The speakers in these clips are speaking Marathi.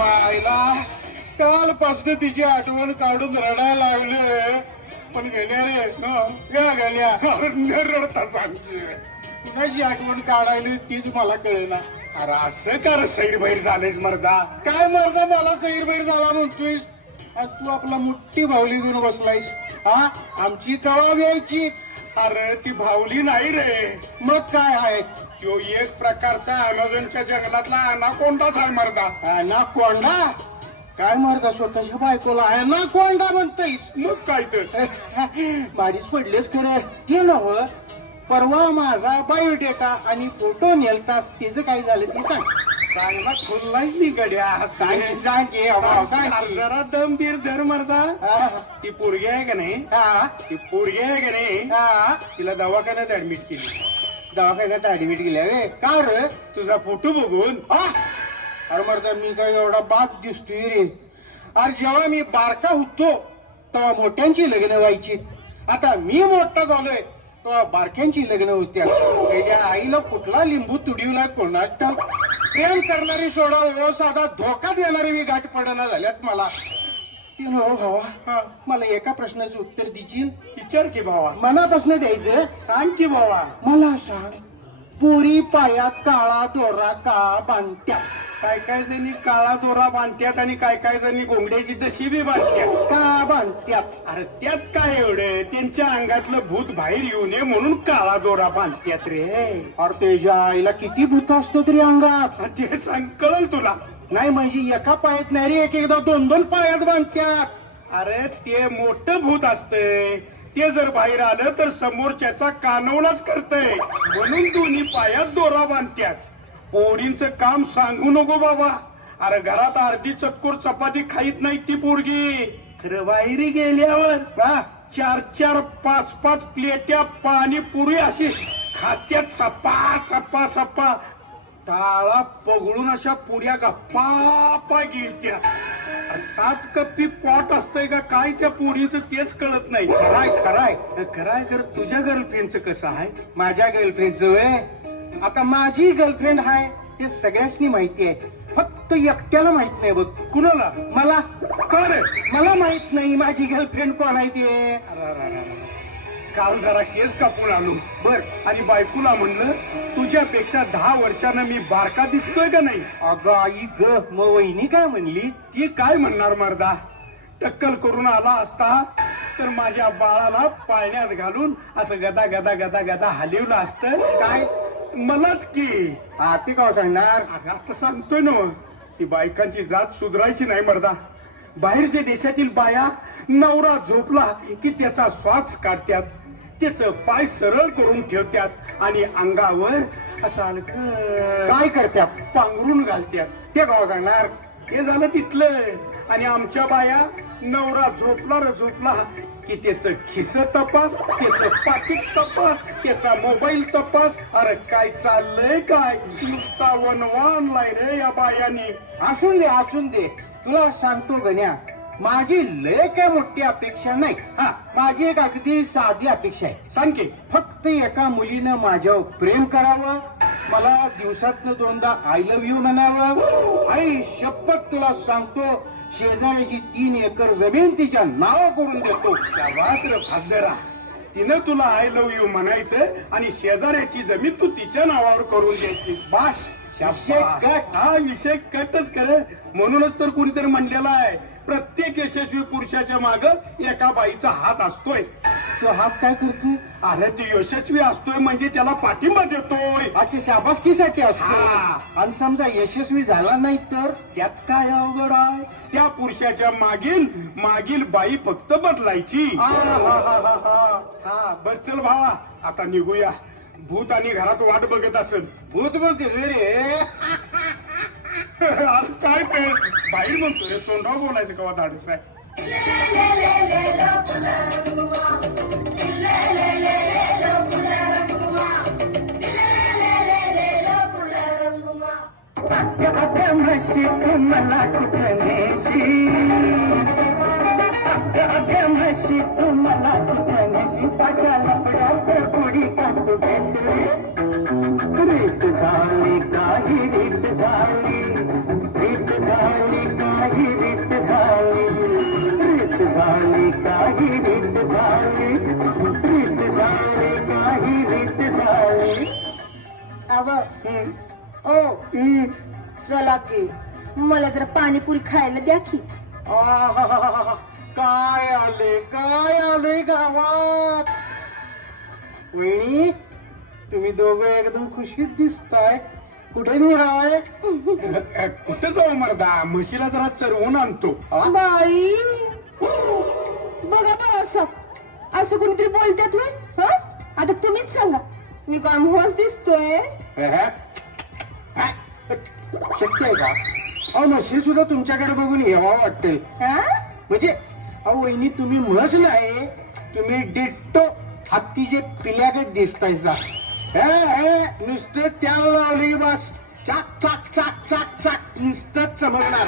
आईला कालपासून तिची आठवण काढून रडायला लागले. पण गेल्या रे गेल्या रडता सांगते. कुणाची आठवण काढायली तीच मला कळेना. अरे असं कर सैरभैर झालेस मर्दा. काय मर्दा मला सैरभैर झाला म्हणतोयस. तू आपला मुठ्ठी भावली घेऊन बसलायस. हा आमची कवा व्यायची. अरे ती भावली नाही रे. मग काय आहे. तो एक प्रकारचा अमेझॉनच्या जंगलातला अनाकोंडाच आहे मर्दा. अनाकोंडा काय मर्दा स्वतःच्या बायकोला अनाकोंडा म्हणतोयस. मग काय तर मारीच पडलेस खरं. ते नव परवा माझा बायोडेटा आणि फोटो नेलतास त्याचं काय झालं ते सांग. चांगला खुल्लाच नाही गड्या. जरा दम दीर धर मर्दा. ती पोरगी आहे का नाही. ती पोरगी आहे का नाही. तिला दवाखान्यात ऍडमिट केली. दवाखान्यात ऍडमिट केल्या वे का रे. तुझा फोटो बघून. अरे मर्दा मी काय एवढा बाद दिसतोय रे. अरे जेव्हा मी बारका होतो तेव्हा मोठ्यांची लग्न व्हायची. आता मी मोठा झालोय तेव्हा बारक्यांची लग्न होत्या. त्याच्या आईला कुठला लिंबू तुडीवला कोणाच ठाऊक. प्रेम करणारी सोडा हो साधा धोका देणारी मी गाठ पडना झाल्यात मला. हो भावा मला एका प्रश्नाचं उत्तर देशील. विचार की भावा. मनापासून द्यायचं. सांग की भावा. मला सांग पोरी पायात काळा दोरा का बांधत्या. काय काय जणी काळा दोरा बांधत्यात आणि काय काय जणी घोंगड्याची दशी बी बांधत्यात. का बांधत्यात. अरे त्यात काय एवढं. त्यांच्या अंगातलं भूत बाहेर येऊ नये म्हणून काळा दोरा बांधत्यात रे. अरे त्याच्या आईला किती भूत असतात रे अंगात. ते सांग कळल तुला. नाही म्हणजे एका पायात नाही रे. एक एकदा दोन दोन पायात बांधत्यात. अरे ते मोठं भूत असतंय. ते जर बाहेर आलं तर समोरच्याचा कानवलाच करतय म्हणून दोन्ही पायात दोरा बांधत्यात. पोरींचं काम सांगू नको बाबा. अरे घरात अर्धी चतकोर चपाती खाईत नाही ती पोरगी. खरं बाहेर गेल्यावर 4-4 5-5 प्लेट्या पाणीपुरी अशी खात्यात. सपा सपा सपा टाळा पगळून अशा पुऱ्या गप्पा गिळत्या. 7 कप्पी पॉट असतंय का काय त्या पोरीचं तेच कळत नाही. खराय कर. तुझ्या गर्लफ्रेंडचं कसं आहे. माझ्या गर्लफ्रेंडचं वे आता माझी गर्लफ्रेंड आहे हे सगळ्यांनी माहिती आहे. फक्त एकट्याला माहित नाही बघ. कुणाला. मला. का रे. मला माहित नाही माझी गर्लफ्रेंड कोण आहे ते. काल जरा केस कापून आलो. बर. आणि बायकोला म्हणलं तुझ्यापेक्षा 10 वर्षानं मी बारका दिसतोय का नाही. अगं आई ग मग वहिनी काय म्हणली. ती काय म्हणणार मर्दा. टक्कल करून आला असता तर माझ्या बाळाला पाळण्यात घालून असं गदा गदा गदा गदा हलवलं असतं. काय मलाच की. ते का सांगणार. आता सांगतोय ना की बायकांची जात सुधारायची नाही मर्दा. बाहेरच्या देशातील बाया नवरा झोपला की त्याचा सॉक्स काढत्यात. त्याचं पाय सरळ करून ठेवत्यात आणि अंगावर असं काय करत्यात. पांघरून घालत्यात. ते का सांगणार. हे झालं तिथलं. आणि आमच्या बाया नवरा झोपला की त्याचं खिस तपास, त्याचं पाकिट तपास, त्याचा मोबाईल तपास. अरे काय चाललंय काय. नुसता वनवा आणलाय रे या बायानी. असून दे तुला सांगतो गण्या. माझी लय काय मोठी अपेक्षा नाही. माझी एक अगदी साधी अपेक्षा आहे. सांग की. फक्त एका मुलीनं माझ्यावर प्रेम करावं. मला दिवसातनं 2दा आय लव्ह यू म्हणावं. आई शपथ तुला सांगतो शेजाऱ्याची 3 एकर जमीन तिच्या नाव करून देतो. शाबास रे भागदरा. तिनं तुला आय लव्ह यू म्हणायचं आणि शेजाऱ्याची जमीन तू तिच्या नावावर करून द्यायची. बास विषय कट. हा विषय कटच कर. म्हणूनच तर कोणीतरी म्हणलेला आहे प्रत्येक यशस्वी पुरुषाच्या माग एका बाईचा हात असतोय. तो हात काय करतोय. अरे ते यशस्वी असतोय म्हणजे त्याला पाठिंबा देतोय. अच्छा शाबासकीसाठी असतो. आणि समजा यशस्वी झाला नाही तर त्यात काय अवघड आहे. त्या पुरुषाच्या मागील बाई फक्त बदलायची. बर चल भावा आता निघूया. भूत आणि घरात वाट बघत असेल. भूत बोलते रे. अरे काय ते बाहेर म्हणतोय. तोंडावर बोलायचं कवा धाडस आहे. मला कुठनेशी तुम्हाला कुठनेशी अशा लपड्यात पुढी काढतो रीत झाली काही रीत झाली अव ओ चला की मला जरा पाणीपुरी खायला द्या की. आहाहाहा, काय आले गावात. वहिनी तुम्ही दोघं एकदम खुशीत दिसताय. कुठे निघालाय? कुठं जाऊ मर्दा, म्हशीला जरा चरवून आणतो. बाई बघा बाळासाहेब असं कोणीतरी बोलतात होय. आता तुम्हीच सांगा मी काय मोहच दिसतोय. शक्य आहे का? अहो म्हशी सुद्धा तुमच्याकडे बघून यावा वाटेल. म्हणजे अहो वहिनी तुम्ही म्हस नाही, तुम्ही डिट्टो हत्तीचे पिल्यागत दिसतायचा. नुसतं त्याला लावली बस चाक चाक चाक चाक चाक नुसतं चमकणार.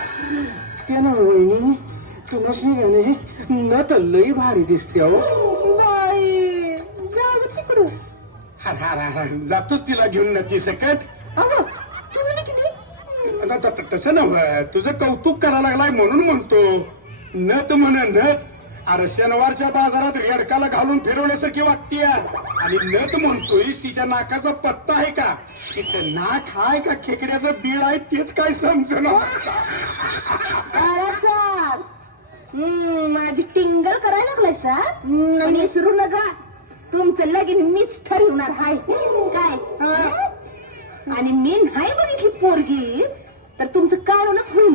ते ना वहिनी तुम्ही न तर लई भारी दिसते. अहो बाई जाऊ तिकडं. जातोच तिला घेऊन नती सकट. अहो तुम्ही की नाही तसं नव, तुझं कौतुक करायला लागलाय म्हणून म्हणतो. नत म्हण नत. अरे शनिवारच्या बाजारात रेडकाला घालून फिरवल्यासारखी वाटते. आणि नत म्हणतोय तिच्या नाकाचा पत्ता आहे का, तिथं नाक आहे का खेकड्याचं बीळ आहे तेच काय समजना. बाळासाहेब माझी टिंगल करायला लागलाय सर. आणि विसरू नका तुमचं लगीन मीच ठरवणार हाय काय. आणि मी नाही बघितली पोरगी तर तुमचं काढूनच होईल.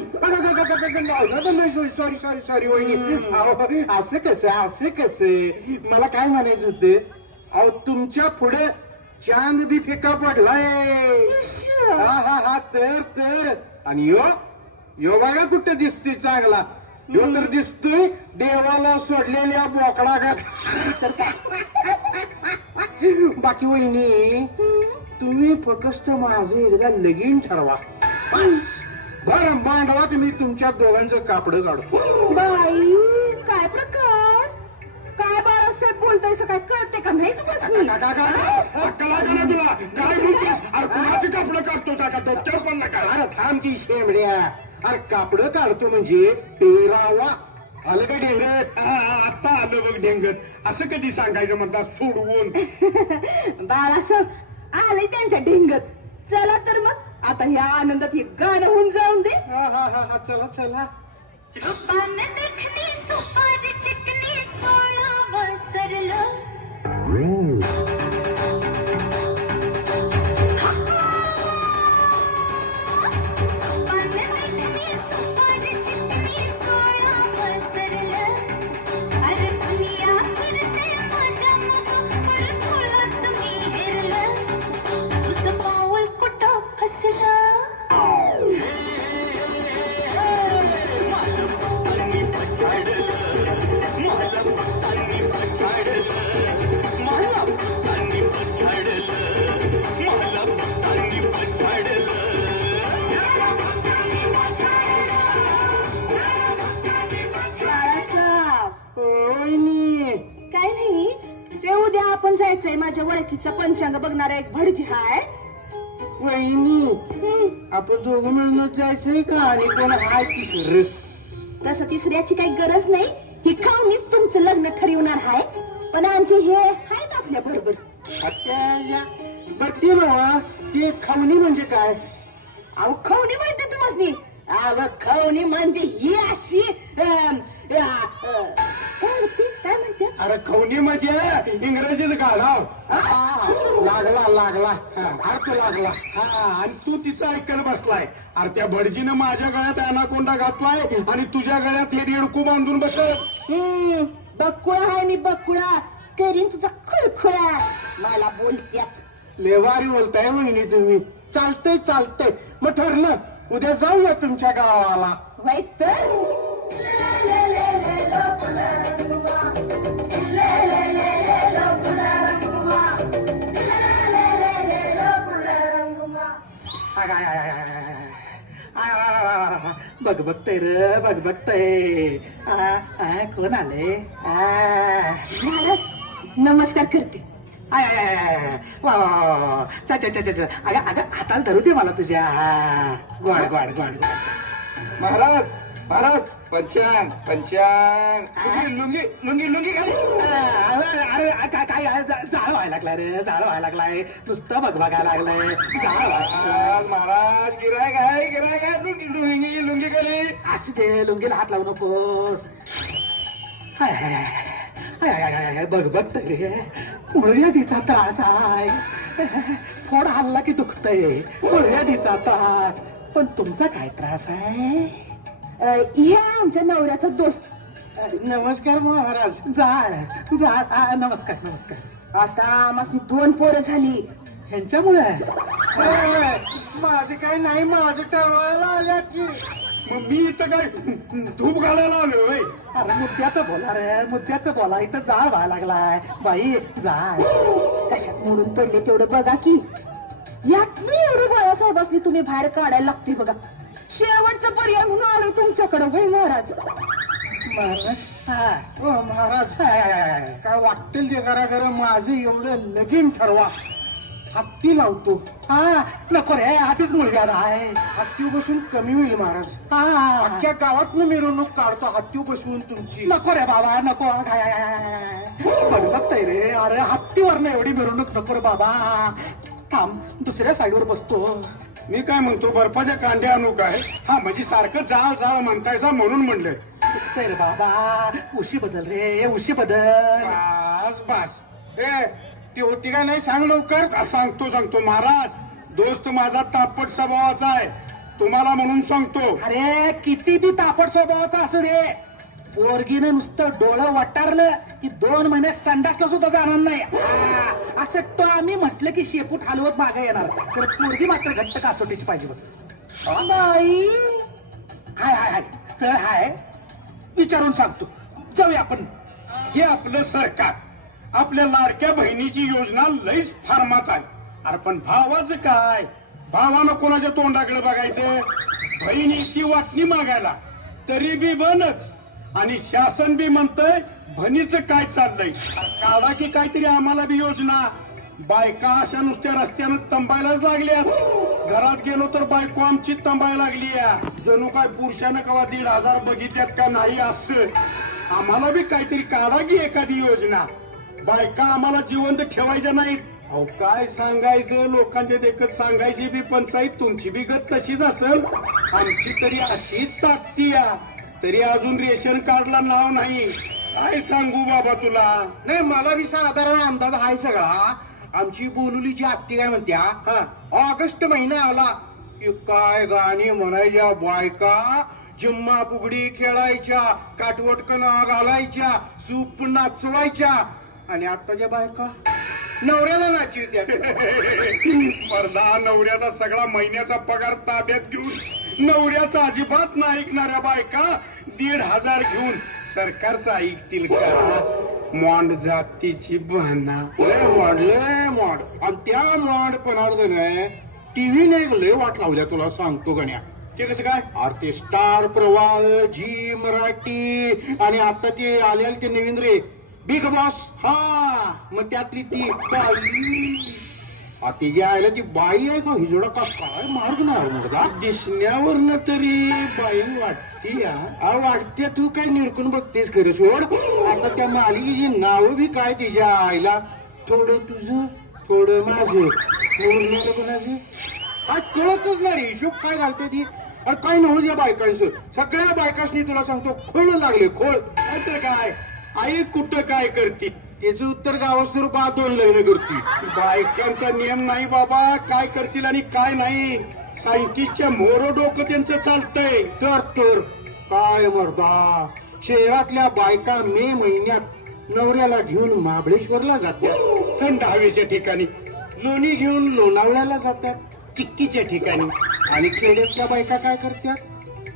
सॉरी सॉरी सॉरी वहिनी. असं कसं मला काय म्हणायचं होतं. अहो तुमच्या पुढे चांद बी फिका पडलाय. हा तर आणि यो बघा कुठं दिसतोय चांगला. यो तर दिसतोय देवाला सोडलेल्या बोकडागत. बाकी वहिनी तुम्ही फक्त माझं एकदा लगीन ठरवा. बरं मांडवा तुम्ही तुमच्या दोघांचं कापड काढतो. बाई काय प्रकार काय बाळासाहेब बोलताय काय कळते का नाही तुम्हाला. कुणाचे कपडे काढतो का डॉक्टर पण नका. अरे थांब की शेंबड्या. अरे कापड काढतो म्हणजे पेरावा. आलं का ढेंगत? आता आलं बघ ढेंगत. असं कधी सांगायचं म्हणतात सोडवून. बाळासाहेब आले त्यांच्या ढिंगत. चला तर मग आता ह्या आनंदात हे गाणं होऊन जाऊन दे. हा चला चला. रूपान देखणी सुपारी चिकनी 16 वसरलं. रूपान देखणी सुपारी चिकनी 16 वसरलं. अरे दुनिया फिरते माझ्या मग पर तुलाच मी हेरलं. तुझं पाऊल कुठं फसलं. काय नाही ते उद्या आपण जायचंय. माझ्या ओळखीचा पंचांग बघणारा एक भटजी हाय. वहिनी आपण दोघं मिळूनच जायचंय का आणि कोण हाय तिसर? तसं तिसऱ्याची काही गरज नाही. ही खाऊनीच तुमचं लग्न ठरवणार हाय. पण आमचे हे आहेत आपल्या बरोबर. बघते बाबा ते खवणी म्हणजे काय? अहो खवणी माहिती तुम्हाला. अहो खवणी म्हणजे ही अशी काय म्हणते. अरे खवणी म्हणजे इंग्रजीच गाढव. लागला अर्थ लागला. आणि तू तिचं ऐकायला बसलाय. अरे त्या भटजीनं माझ्या गळ्यात अनाकोंडा घातलाय आणि तुझ्या गळ्यात हे रेडकू बांधून बसत. बकुळा हाय मी बकुळा. करीन तुझा खुळखुळा. मला बोलत्यात. लेवारी बोलताय वहिनी तुम्ही. चालतंय मग ठरलं उद्या जाऊया तुमच्या गावाला. वाईट तर बघतय रे बघतय. कोण आले? महाराज नमस्कार करते. अगं हाताला धरू दे मला तुझ्या. गोड महाराज महाराज पंचांग पंचांग लुंगी लुंगी लुंगी घाल. अरे काय जाळ व्हायला लागलाय रे, जाळ व्हायला लागलाय, नुसतं बघायला लागलाय, जाळ महाराज महाराज गिरायक आहे लुंगी लुंगी लुंगी घाली. असू दे, लुंगीला हात लावू नकोस. बघ रे, मुळव्याधीचा त्रास आहे, फोड हल्ला की दुखतय, मुळव्याधीचा त्रास. पण तुमचा काय त्रास आहे? या आमच्या नवऱ्याचा दोस्त. नमस्कार महाराज. जाळ जाळ नमस्कार नमस्कार. आता आम्हाला 2 पोरं झाली. ह्यांच्यामुळे माझं काय नाही, माझं ठरवायला आल्या की. मग मी इथं काय धूप घालायला आलो होय. अरे मुद्द्याचं बोला रे, मुद्द्याचं बोला. इथं जाळ व्हायला लागलाय बाई, जाळ. कशात मोडून पडले तेवढं बघा की. यातली एवढी बाळासाहेबांनी तुम्ही बाहेर काढायला लागते बघा. शेवटचा पर्याय म्हणून आलो तुमच्याकडे. होय महाराज. महाराज हो महाराज, काय वाटतील ते करा, खरं माझं एवढं लगीन ठरवा. हत्ती लावतो. हा नको रे, आधीच मुलगा आहे. हत्ती बसून कमी होईल महाराज. हा अख्ख्या गावात मिरवणूक काढतो हत्ती बसवून तुमची. नको रे बाबा, नको. बघतय रे, अरे हत्तीवरनं एवढी मिरवणूक नको रे बाबा. थांब, दुसऱ्या साईडवर बसतो. मी काय म्हणतो, बर्फाच्या कांड्या आणू काय? हा म्हणजे सारखं जाळ जाळ म्हणतायसा म्हणून म्हणलंय. रे बाबा, उशी बदल रे, उशी बदल. बास बास. ए ती होती का नाही सांग लवकर. सांगतो महाराज. दोस्त माझा तापट स्वभावाचा आहे, तुम्हाला म्हणून सांगतो. अरे किती बी तापट स्वभावाचा असू दे, पोरगीनं नुसतं डोळं वाटारलं की 2 महिने संडासला सुद्धा जाणार नाही. असं तो आम्ही म्हटलं की शेपूट हलवत मागे येणार. तर पोरगी मात्र घट्ट कासोटीची पाहिजे बघ. बाई, हाय स्थळ हाय, विचारून सांगतो. जाऊया आपण. हे आपलं सरकार आपल्या लाडक्या बहिणीची योजना लईच फार्मात आहे. अरे पण भावाचं काय? भावानं कोणाच्या तोंडाकडे बघायचं? बहिणी ती वाटणी मागायला तरी बी बनच. आणि शासन बी म्हणतंय भणीचं काय चाललंय. काढा की काहीतरी आम्हाला बी योजना. बायका अशा नुसत्या रस्त्यानं तंबायलाच लागल्या. घरात गेलो तर बायको आमची तंबायला लागली. जणू काय पुरुषानं कवा 1,500 बघितल्यात का नाही असं. आम्हाला बी काहीतरी काढा की एखादी योजना. बायका आम्हाला जिवंत ठेवायच्या नाहीत. अहो काय सांगायचं, लोकांच्या देखत सांगायची बी पंचायत. तुमची बी गत तशीच असेल. आमची तरी अशी ताकदीया, तरी अजून रेशन कार्डला नाव नाही. काय सांगू बाबा तुला. नाही मला बी साधारण अंदाज आहे सगळा. आमची बोलुलीची आत्ती काय म्हणत्या, हा ऑगस्ट महिना आला की काय गाणी म्हणायच्या बायका, जिम्मा फुगडी खेळायच्या, काटवटकना घालायच्या, सूप नाचवायच्या. आणि आत्ताच्या बायका नवऱ्याला नाचवित्या. मर्दा नवऱ्याचा सगळा महिन्याचा पगार ताब्यात घेऊन नवऱ्याचा अजिबात न ऐकणाऱ्या बायका 1,500 घेऊन सरकारचं ऐकतील का? मॉन्ड जातीची बहाना. वाढलंय मॉड. आणि त्या मॉडपणात नाही टीव्हीने लय वाट लावल्या तुला सांगतो गण्या. ते कसं काय? अरे ते स्टार प्रवाह, जी मराठी आणि आता ते आलेलं ते नवीन रे बिग बॉस. हा मग त्यातली ती बाई, ती जी आयला ती बाई आहे का हिजोडा का काय मार्ग नाही म्हणता. दिसण्यावरनं तरी बाई वाटती. वाटते तू काय निरकून बघतेस खरं सोड. आता त्या मालिकेची नाव बी काय तिच्या आईला, थोडं तुझं थोडं माझं, उरलेलं कोणाचं काय कळतच नाही रे. हिशोब काय घालते ती. अरे काय नव्हतं या बायकांचं. सगळ्या बायकांनी तुला सांगतो खोळ लागले खोळ. आता काय आई कुठं काय करते? त्याचं उत्तर गावस रूपात 2 लग्न करते. बायकांचा नियम नाही बाबा, काय करतील आणि काय नाही. सायंटिस्टच्या मोर डोकं त्यांचं चालतंय. तर काय मर्दा, शहरातल्या बायका मे महिन्यात नवऱ्याला घेऊन महाबळेश्वरला जातात, थंड हवेच्या ठिकाणी. लोणी घेऊन लोणावळ्याला जातात. चिक्कीच्या ठिकाणी. आणि खेड्यातल्या बायका काय करतात,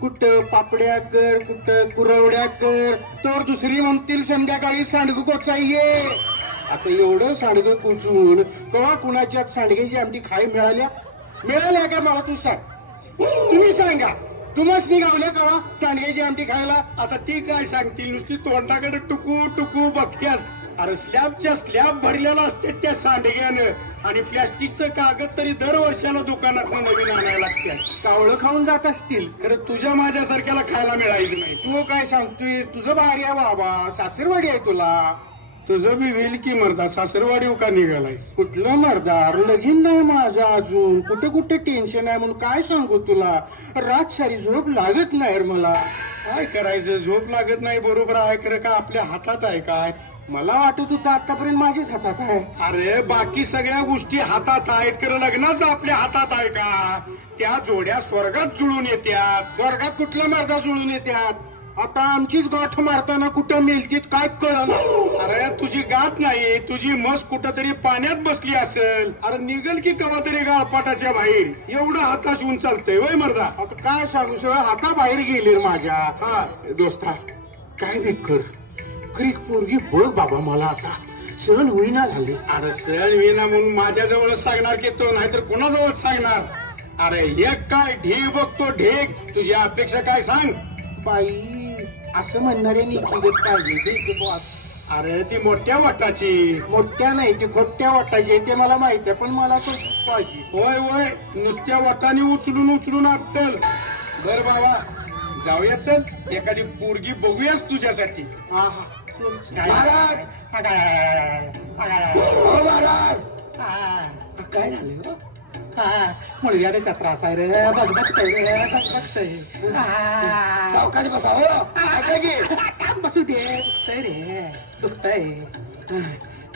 कुठं पापड्या कर, कुठं कुरवड्या कर. तर दुसरी म्हणतील संध्याकाळी सांडगं कोचाये. आता एवढं सांडगं कोचून कवा कुणाच्यात सांडग्याची आमटी खाय मिळाल्या का मला तू सांग. तुम्ही सांगा, तुम्हाच निघावल्या कवा सांडग्याची आमटी खायला. आता ती काय सांगतील, नुसती तोंडाकडे टुकू टुकू बघत्यात. अरे स्लॅबच्या स्लॅब भरलेला असते त्या सांडग्यानं आणि प्लॅस्टिकचं कागद तरी दर वर्षाला दुकानात नवीन आणायला लागते. कावळं खाऊन जात असतील. खरं तुझ्या माझ्यासारख्याला खायला मिळायचं नाही. तू काय सांगतोय? तुझं भारी आहे बाबा, सासरवाडी आहे तुला. तुझं बी होईल की मर्दा, सासरवाडी का निघालायस? कुठलं मर्दार, लगीन नाही माझं अजून. कुठे कुठे टेन्शन आहे म्हणून काय सांगू तुला. रात सारी झोप लागत नाही रे मला. काय करायचं, झोप लागत नाही बरोबर आहे, खरं का आपल्या हातात आहे काय? मला वाटत होतं आतापर्यंत माझ्याच हातात आहे. अरे बाकी सगळ्या गोष्टी हातात आहेत, खरं लग्नाच आपल्या हातात आहे का? त्या जोड्या स्वर्गात जुळून येत्यात. स्वर्गात कुठल्या मर्दा जुळून येतात? आता आमचीच गाठ मारताना कुठं मिळतीत काय कळलं. अरे तुझी गाठ नाही, तुझी मस कुठं तरी पाण्यात बसली असेल. अरे निघल की कवा तरी गाळपाटाच्या बाहेर. एवढं हाताश ऊन चालतंय वय मर्दा? आता काय सांगू, सगळं हाताबाहेर गेली रे माझ्या. हा दोस्ता काय बी कर, खरी पोरगी बघ बाबा, मला आता सहन होईना झाली. अरे सण विना म्हणून माझ्याजवळच सांगणार की तो, नाहीतर कोणाजवळ सांगणार? अरे एक काय ढेग बघतो ढेग, तुझी अपेक्षा काय सांग? बाई असं म्हणणारे निकिगत पाहिजे ते बॉस. अरे ती मोठ्या वाटाची. मोठ्या नाही, ती खोट्या वाटायची ते मला माहिती आहे, पण मला तो पाहिजे. होय होय, नुसत्या वाटाने उचलून उचलून आपटल. बर बाबा जाऊया, चल एखादी पोरगी बघूयाच तुझ्यासाठी. हा हा चल, चल. महाराज हो महाराज, काय झालं? मुलग्याचा त्रास आहे रे, बघतय रे, बघतय. सावकाश बसावं. काय की थांब बसू दे, दुखतय रे, दुखतय.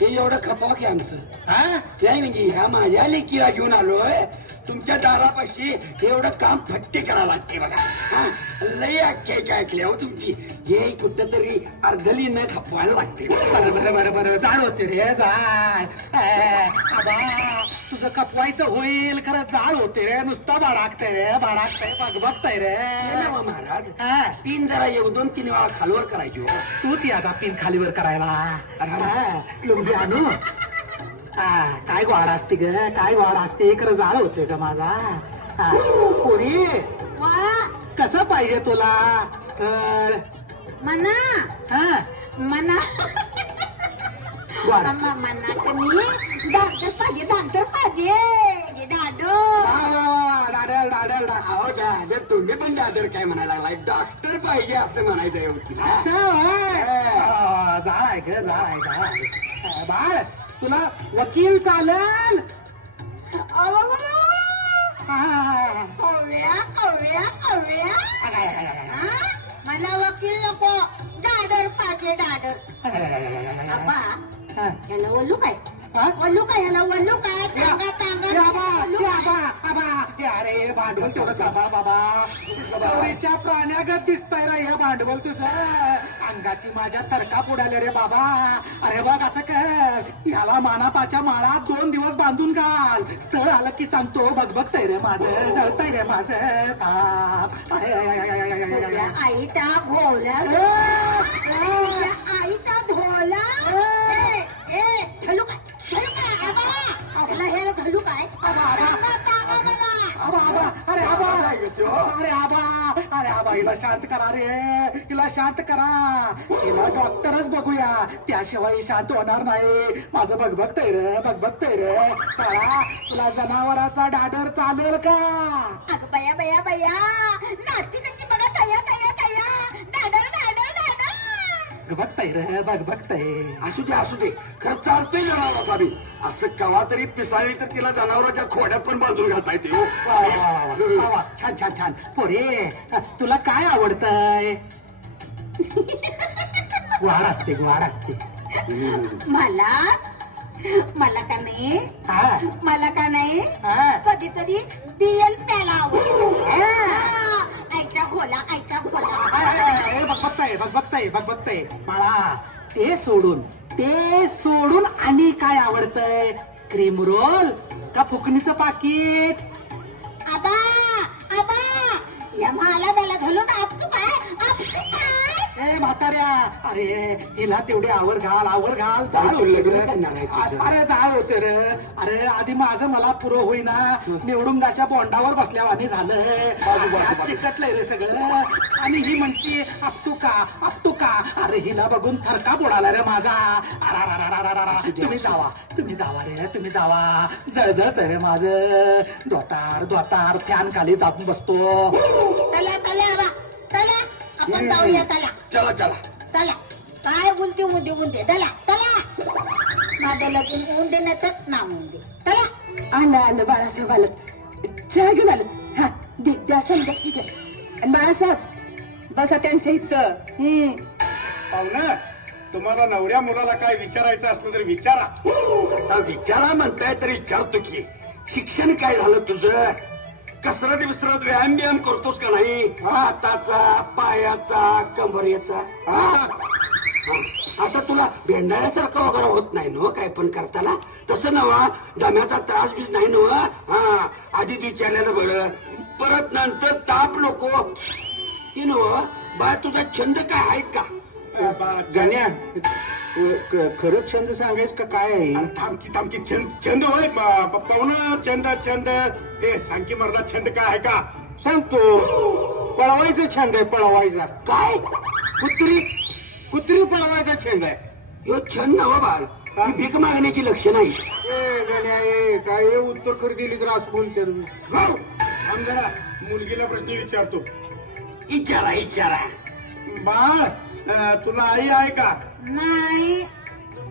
ते एवढं खपाव की आमचं. हा नाही म्हणजे ह्या माझ्या लेकीला घेऊन आलोय तुमच्या दारापाशी. एवढं काम फत्ते करायला लागते बघा. हा, लई आख्यायिका ऐकली हो तुमची. हे कुठं तरी अर्धली न खपवायला लागते. बरं जाळ होते रे, जाळ. आबा तुझं कपवायचं होईल, खरं जाळ होते रे, नुसता भाडाकतय रे, भाडाकतय, बघतय रे. हे ना महाराज, हा, पिन जरा 1-2-3 वेळा खालवर करायची हो. तूच यादा पिन खालीवर करायला. हा, लुंगी आणू. हा, काय गोड असते ग, काय गोड असते, खरं जाळ होतोय का माझा. हा, पोरी वा कसं पाहिजे तुला स्थळ? मना हा, मना गोड. मना कमी डॉक्टर पाहिजे, डॉक्टर पाहिजे. डाडो डाडल डाडल डाडल. अहो दादर, तुम्ही पण दादर काय म्हणायला लागलाय? डॉक्टर पाहिजे असं म्हणायचं आहे वकील. असं होय. जाळ आहे ग, जाळ आहे, जाळ आहे. बाळ तुला वकील चालेल. कव्या कव्या कव्या. मला वकील नको, डाडर पाहिजे, डाडर. आबा याला वल्लू काय? वल्लू काय याला? वल्लू काय? तांगा अरे भांडवल तेवढं सांभा बाबा. सवरीच्या प्राण्यागत दिसतंय रे हे भांडवल तुझं. अंगाची माझ्या तरका पुढाले रे बाबा. अरे बघ असं कर, याला मानापाच्या माळा 2 दिवस बांधून घाल. स्थळ आलं की सांगतो, बघतय रे माझं, जळतय रे माझं ताप. आई त्या घोल्या, आई त्या धोला. धलू काय? धलू काय? आबा त्याला हे धलू काय? अरे आबा हिला शांत करा रे, हिला शांत करा. हिला डॉक्टरच बघूया, त्याशिवाय शांत होणार नाही. माझं बघतय रे, बघतय रे. बाळा तुला जनावराचा डाडर चालेल का? अगं बया बया बया, नाती कट्टी बघा, तया तया तया. डाडर डाडर डाडर. बघतय रे, बघतय. असू दे खरं चालतंय जनावराचा बी. असं कवा तरी पिसाळली तर तिला जनावराच्या खोड्यात पण बांधून घालता येते हो. वा, वा, छान छान छान. पोरे तुला काय आवडतंय? गोड असते, गोड असते. मला का नाही, हा, मला का नाही हा. कधीतरी बियल प्यायला आवडतो. आईचा घोला, आईचा घोला. बघतय मला. ते सोडून आणि काय आवडतंय? क्रीम रोल का फुकणीचं पाकिट? आबा आबा या मला त्याला घालून आपसू काय, आपसू काय. ए म्हाताऱ्या, अरे हिला तेवढे आवर घाल जाळ तू लग्न होते करणार आहे तुझं. अरे जाळ होते रे. अरे आधी माझं मला पुरं होईना, निवडुंगाच्या बोंडावर बसल्यावानी झालं, चिकटलंय रे सगळं. आणि ही म्हणते आपटू का. अरे हिला बघून थरका बुडाला रे माझा. अरारारारारारा. तुम्ही जावा रे, तुम्ही जावा. जळजळत रे माझं. दोतार फॅन खाली जाऊन बसतो. चला आपण जाऊया. चला चला काय बोलते उंदे चला माझं लगीन उंदे नसत ना उंदे. चला आलं बाळासाहेब आलं, चहा घेऊन आलं. हा द्या समजा ठीक आहे. आणि बाळासाहेब बसा त्यांच्या इथं. पाहुणं, तुम्हाला नवऱ्या मुलाला काय विचारायचं असलं तर विचारा. आता विचारा म्हणताय तर विचारतो की शिक्षण काय झालं तुझं? कसरत विसरत व्यायाम करतोस का नाही? हाताचा, पायाचा, कमरेचा. आता तुला भेंडाळ्यासारखं वगैरे होत नाही ना काय पण करताना? तसं नवा दम्याचा त्रास बीस नाही नवा. हा आधीच विचारलेलं बरं. परत नंतर ताप नको ते नव. बा तुझा छंद काय आहेत का? जाण्या, खरंच छंद सांगायच का काय आहे? अरे थांबकी छंद होय पाहुणं. छंद हे सांग की मर्दा, छंद काय आहे का? सांगतो, पळवायचा छंद आहे. पळवायचा काय कुत्री पळवायचा छंद आहे. ह्यो छंद नवा बाळ, ही भीक मागण्याची लक्षण आहे. ए गण्या, ए काय हे उत्तर खरी दिली तर असं बोलते तुम्ही. थांब जरा, मुलगीला प्रश्न विचारतो. विचारा बाळ, तुला आई आहे का? नाही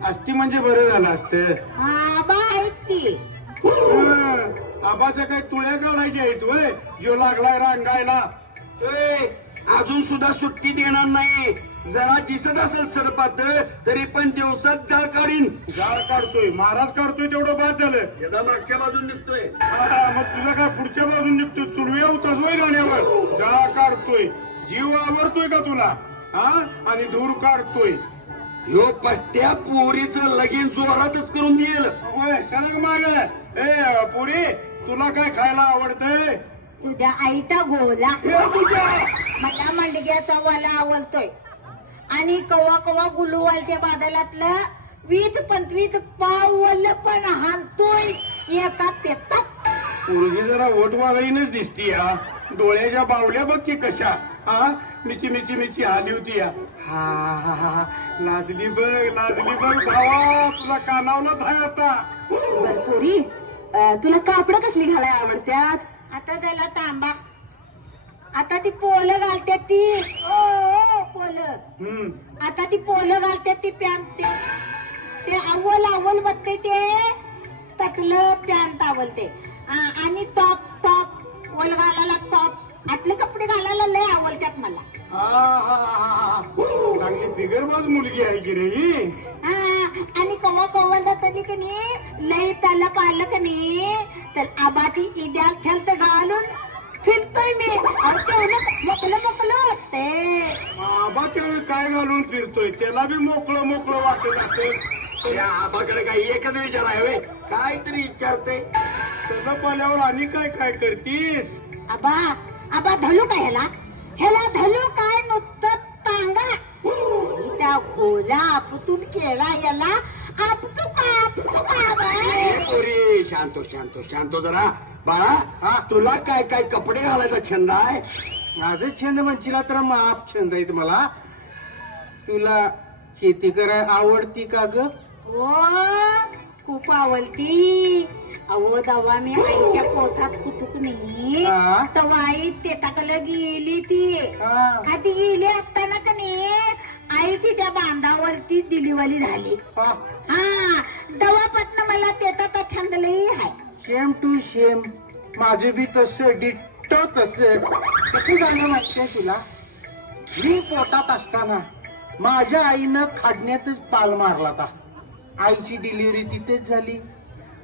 असती म्हणजे बरं झालं असतं. आबा आहेत ती. आबाच्या काय तुळ्या काढायच्या आहेत वय? जो लागलाय रांगायला. अजून सुद्धा सुट्टी देणार नाही. जरा दिसत असेल सडपात तरी पण दिवसात जाळ काढीन. जाळ काढतोय, महाराज काढतोय तेवढं बाद झालं. त्याचा मागच्या बाजून निघतोय. मग तुझा काय पुढच्या बाजून निघतोय? चुडव्या होताच वय गाण्यावर. जाळ काढतोय, जीव आवरतोय का तुला? हा, आणि धूर काढतोय. ह्यो पट्ट्या पोरीचं लगीन जोरातच करून देईल. होय, सांग माग. ए पोरी, तुला काय खायला आवडतंय? तुझ्या आईचा गोला हे तुझ्या मला मंडग्याचा वाला आवडतोय. आणि कवा गुलूवालच्या बादलातलं 20-25 पावलं पण हाणतोय एका पेतात. पोरगी जरा ओट वागळीनच दिसती. हा, डोळ्याच्या बावल्या बघ की कशा. हा, मिची आली होती या. हा, लाजली बघ भावा, तुला कानावलाच आहे आता. बर पोरी, तुला कापड कसली घालाय आवडत्यात? आता त्याला तांबा. आता ती पोलं घालते ती पोलं. आता ती पोलं घालते ती पॅन्ट. ते अव्वल बघते ते तटलं पॅन्ट आवलते. आणि टॉप वल घालायला टॉप आतले कपडे घालायला लय आवडतात मला. चांगली फिगरबाज मुलगी आहे की रे ही. आणि कवा तरी कनी लय त्याला पाहिलं कनी तर आबा ती इद्याल ठेलत घालून फिरतोय मी. मोकलं ते आबा त्यावेळी काय घालून फिरतोय? त्याला बी मोकळं वाटत असेल. या आबाकडे काही एकच विचार आहे होय? काहीतरी विचारते. त्याला पाल्यावर आणि काय करतीस? आबा धलू काय ह्याला धलू काय नुसतं टांगा. त्या घोला आपतून केला याला आपतू का पोरी शांतो जरा. बाळा, तुला काय कपडे घालायचा छंद आहे? माझं छंद म्हणशीला तर माप छंद आहेत मला. तुला शेती कराय आवडती का ग? हो खूप आवडती. अहो दवा मी आईच्या पोटात कुतुक नाही तवा आई तेताकडे गेली ती. आधी गेली असताना का नाही आई तिच्या बांधावरती डिलिव्हरी झाली. हा दवापातनं मला तेताचा छंद लई आहे. सेम टू सेम माझं बी तसं डिट्टो तसं. कसं झालं माहितीये तुला? मी पोटात असताना माझ्या आईनं खाडण्यातच पाल मारला होता. आईची डिलिव्हरी तिथेच झाली.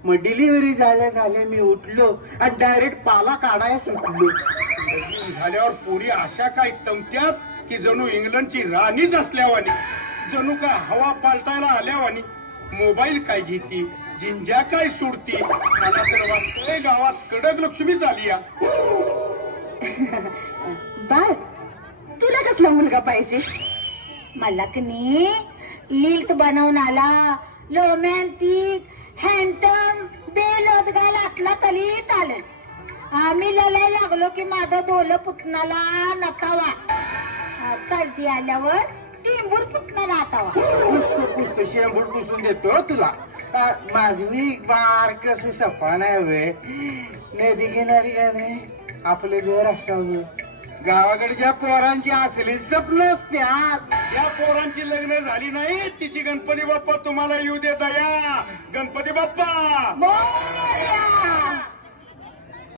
मग डिलिव्हरी झाल्या मी उठलो आणि डायरेक्ट पाला काढायला सुटलो. झाल्यावर पोरी अशा काय तमत्यात की जणू इंग्लंडची राणीच असल्यावानी, जणू का हवा पालटायला आल्यावानी. मोबाईल काय घेती, जिंज्या काय सोडती. मला तर वाटतंय गावात कडक लक्ष्मीच आली या. बाळ तुला कसला मुलगा पाहिजे? मला की नाही लिस्ट बनवून आला रोमॅन्टिक हँडसम बेलोदगाल आतला तलीत आलं. आम्ही लढायला लागलो की माझं डोलं पुतणाला नकावा चालती आल्यावर टिंबूर पुतना नातावा. पुस्त शेंबूड पुसून देतो तुला. माझी बार कसं सफा नाही वे. नदी किनारी गाणे आपलं घर असावं. गावाकडच्या पोरांची असली स्वप्न असत्यात. या पोरांची लग्न झाली नाही तिची गणपती बाप्पा तुम्हाला येऊ देता या. गणपती बाप्पा मोरया.